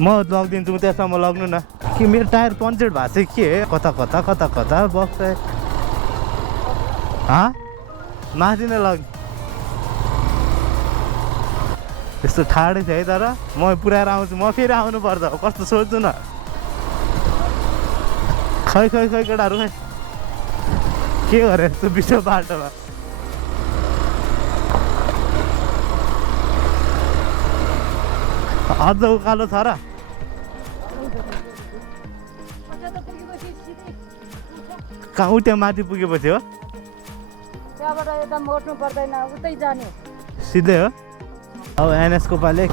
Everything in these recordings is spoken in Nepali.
म लगिदिन्छु त्यहाँसम्म लग्नु न कि मेरो टायर पन्चर भएको छ के कता कता कता कता बक्छ माथि नै लग्ने यस्तो ठाडै थियो है तर म पुऱ्याएर आउँछु म फेरि आउनु पर्छ कस्तो सोच्छु न खै खै खै केटाहरू खै के गरे यस्तो बिचो बाटोमा अझ उकालो छ र कहाँ उठ्यो माथि पुगेपछि हो त्यहाँबाट यता मोड्नु पर्दैन उतै जाने सिधै हो अब एनएसको पाले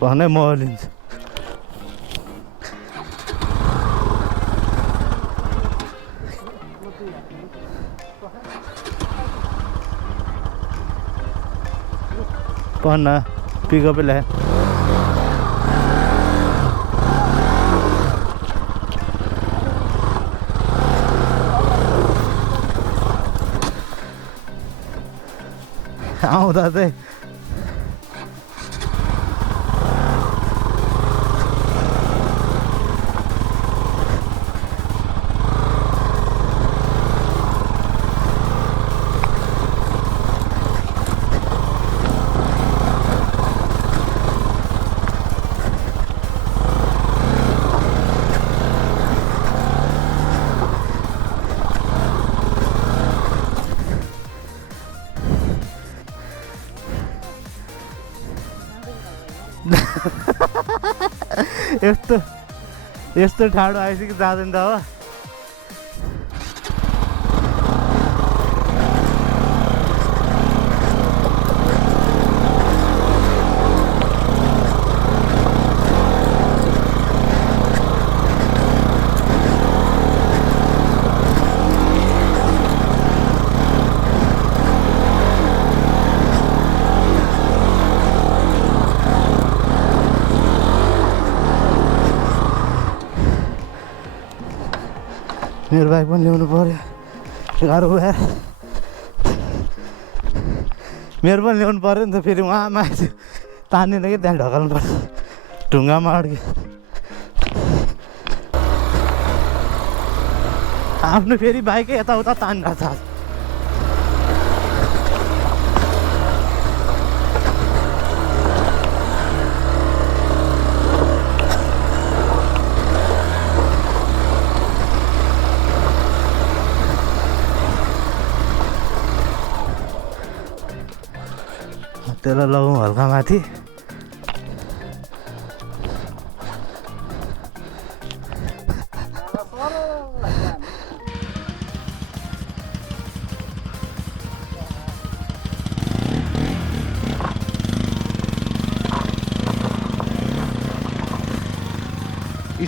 भने म लिन्छु पढ्न पिकअपै ल्याए आउँदा चाहिँ यस्तो ठाडो आइसक्यो जाँदैन त हो मेरो बाइक पनि ल्याउनु पर्यो गाह्रो भयो मेरो पनि ल्याउनु पर्यो नि त फेरि उहाँ माथि तानेर कि त्यहाँ ढकाल्नु पर्छ ढुङ्गामा अड्क्यो आफ्नो फेरि बाइकै यताउता तानिरहेको छ त्यसलाई लगाउँ हल्का माथि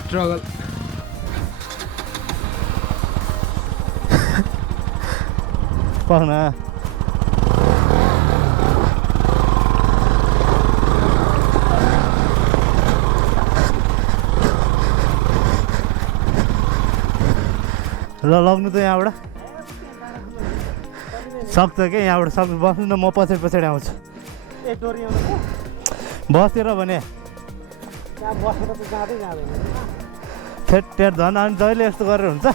स्ट्रगल पाउन ल लग्नु त यहाँबाट सक्छ क्या यहाँबाट सक्नु बस्नु न म पछाडि पछाडि आउँछु बसेर भने फेट टेट झन् अनि जहिले यस्तो गरेर हुन्छ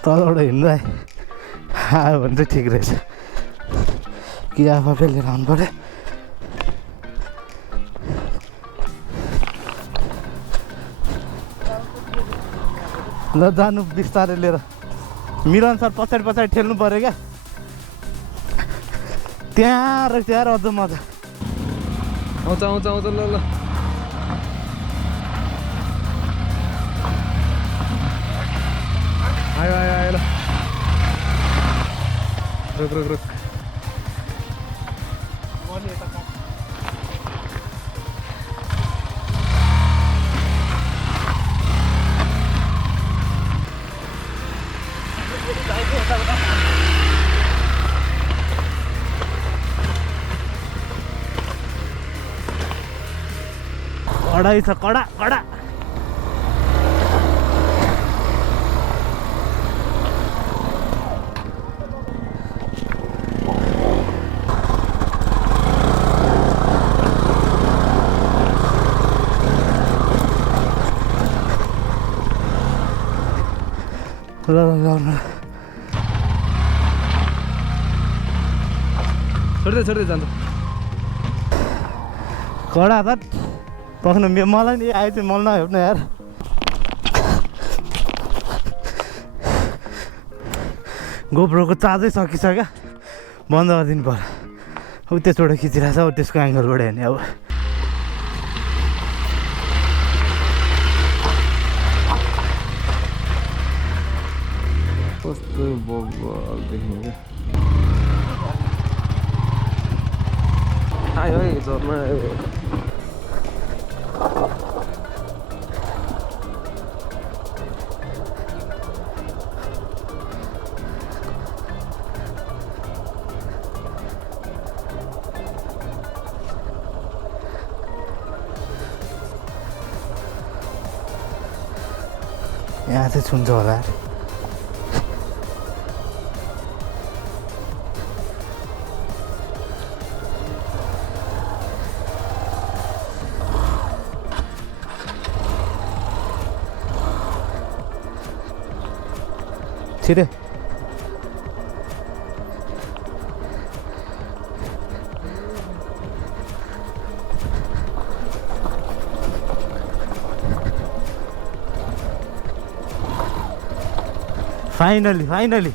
तलबाट हिँड्दै आयो भने चाहिँ ठिक रहेछ कि आफै लिएर आउनु पऱ्यो ल जानु बिस्तारै लिएर मिलन सर पछाडि पछाडि ठेल्नु पऱ्यो क्या त्यहाँ रहेछ यार अझ मजा आउँछ आउँछ आउँछ ल ल आयो आयो आयो ल रुक रुक रुक कडाई छ कडा कडा ल छोड्दै छोड्दै जान्छ कडा त पक्नु मलाई नि आयो चाहिँ मलाई नहेर्नु यार गोप्रोको चार्जै सकिसक्यो बन्द गरिदिनु पर्यो अब त्यसबाट खिचिरहेको छ अब त्यसको एङ्गलबाट हेर्ने अब कस्तो बब्बल देखिन्छ आयो है झर्ना आयो यहाँ चाहिँ छुन्छ होला छिटो फाइनली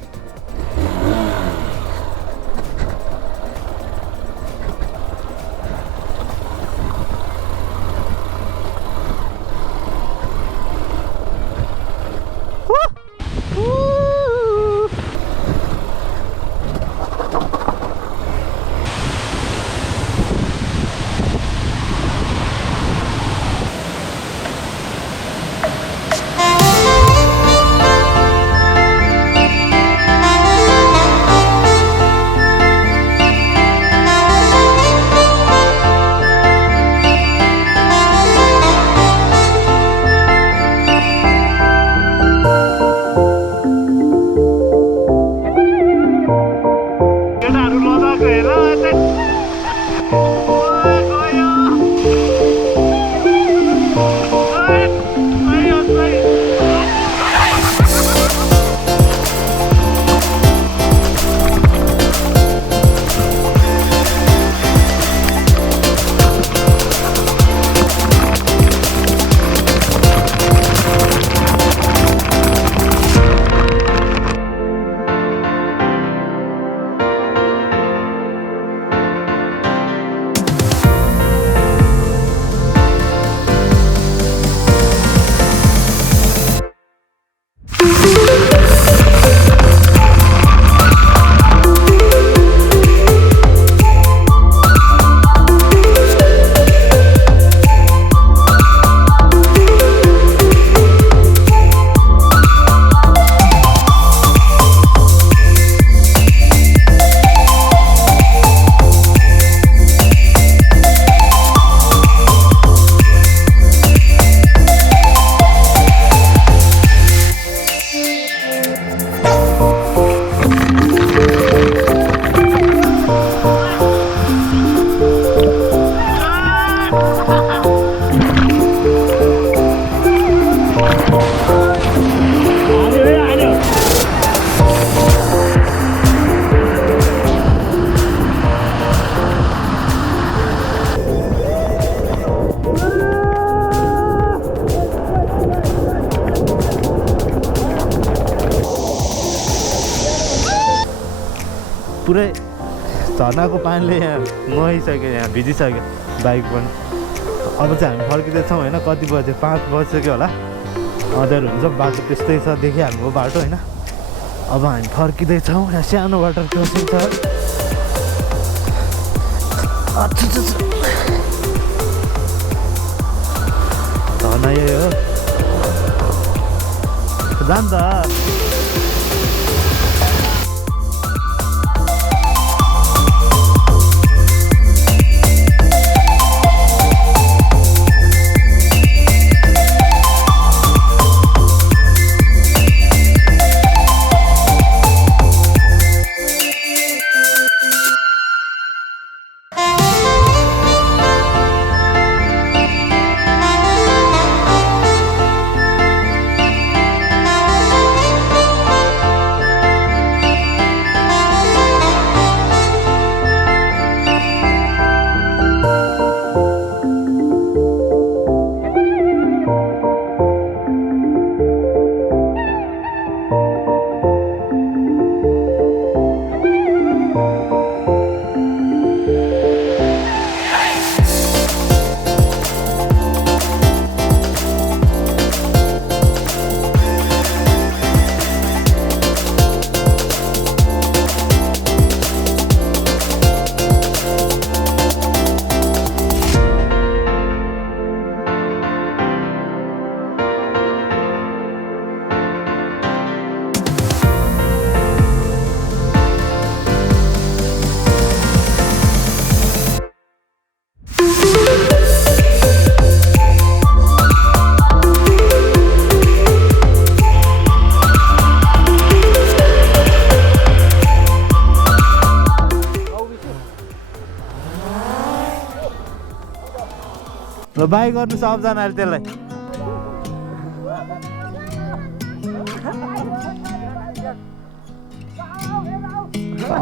पुरै झर्नाको पानीले यहाँ नुहाइसक्यो यहाँ भिजिसक्यो बाइक पनि अब चाहिँ हामी फर्किँदैछौँ होइन कति बज्यो 5 बजिसक्यो होला अँध्यारो हुन्छ बाटो त्यस्तै छ देखिहाल्नुको बाटो होइन अब हामी फर्किँदैछौँ यहाँ सानो वाटर क्रसिङ छ झर्ना यही हो जान्छ ल बाई गर्नु सबजनाले त्यसलाई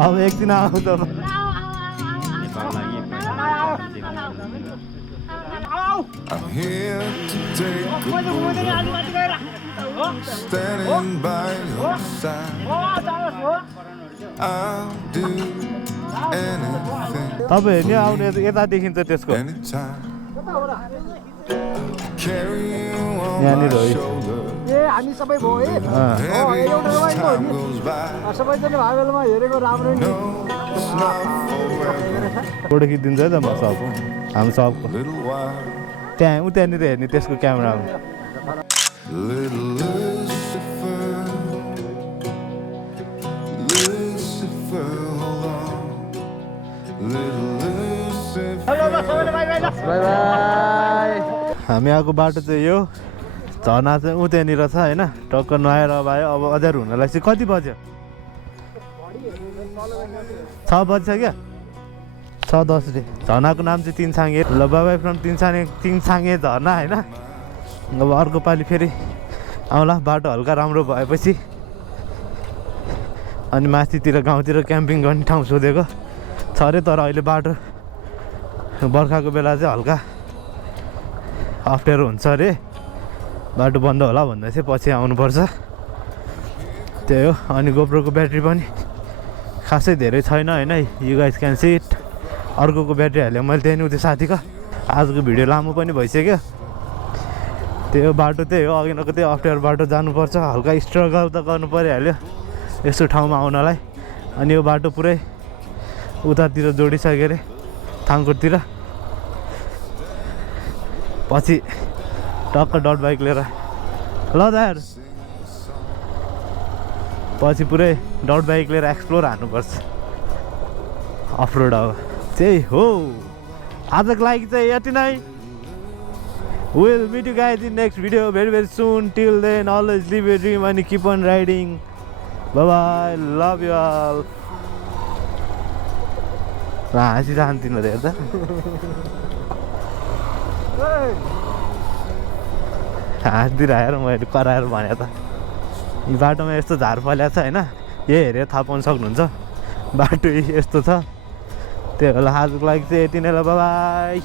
अब एकदिन आऊ त I'm here to take a bullet, standing by your side. I'll do anything, तपाईँ हेर्ने आउने यता देखिन्छ त्यसको anytime. Carry you on यहाँनिर my हो shoulder. हामी सबै भयो है Heavy एउटा as रमाइलो time हो goes by. सबैजना भाइ बेलामा हेरेको राम्रो नि No, it's not forever. Photo खिचिदिन्छ है त म सबको हाम्रो सबको Little while, त्यहाँ त्यहाँनिर हेर्ने त्यसको क्यामेरामा little Lucifer, Lucifer, hold on. Little Lucifer. By by हामी आएको बाटो चाहिँ यो झर्ना चाहिँ ऊ त्यहाँनिर छ होइन टक्क नुहाएर अब आयो अब अँध्यारो हुनलाई चाहिँ कति बज्यो 6 बजिसक्यो 6:10 रे झर्नाको नाम चाहिँ तिनछाङ्गे ल बाबाई फ्रम तिनछाङ्गे झर्ना होइन अब अर्को पालि फेरि आउँला बाटो हल्का राम्रो भएपछि अनि माथितिर गाउँतिर क्याम्पिङ गर्ने ठाउँ सोधेको छ अरे तर अहिले बाटो बर्खाको बेला चाहिँ हल्का अप्ठ्यारो हुन्छ अरे बाटो बन्द होला भन्दा चाहिँ पछि आउनुपर्छ त्यही हो अनि गोप्रोको ब्याट्री पनि खासै धेरै छैन होइन you guys can see it अर्कोको ब्याट्री हाल्यो मैले त्यही नि त्यो साथीको आजको भिडियो लामो पनि भइसक्यो त्यही हो बाटो त्यही हो अघिनको त्यही अप्ठ्यारो बाटो जानुपर्छ हल्का स्ट्रगल त गर्नु परिहाल्यो यस्तो ठाउँमा आउनलाई अनि यो बाटो पुरै उतातिर जोडिसक्यो अरे थाङकोटतिर पछि टक्क डट बाइक लिएर ल दाइहरू पछि पुरै डट बाइक लिएर एक्सप्लोर हान्नुपर्छ अफरोड अब त्यही हो आजको लागि चाहिँ यति नै will meet you guys in next video very very soon till then always live you dream अनि keep on riding bye bye love you all हाँसिरहनु तिनीहरू हेर्दा हाँसिदिरहेर मैले कराएर भने त यी बाटोमा यस्तो झार फल्याएको छ होइन यही हेरेर थाहा पाउनु सक्नुहुन्छ बाटो यस्तो छ त्यही होला आजको लागि चाहिँ यति नै ल बाई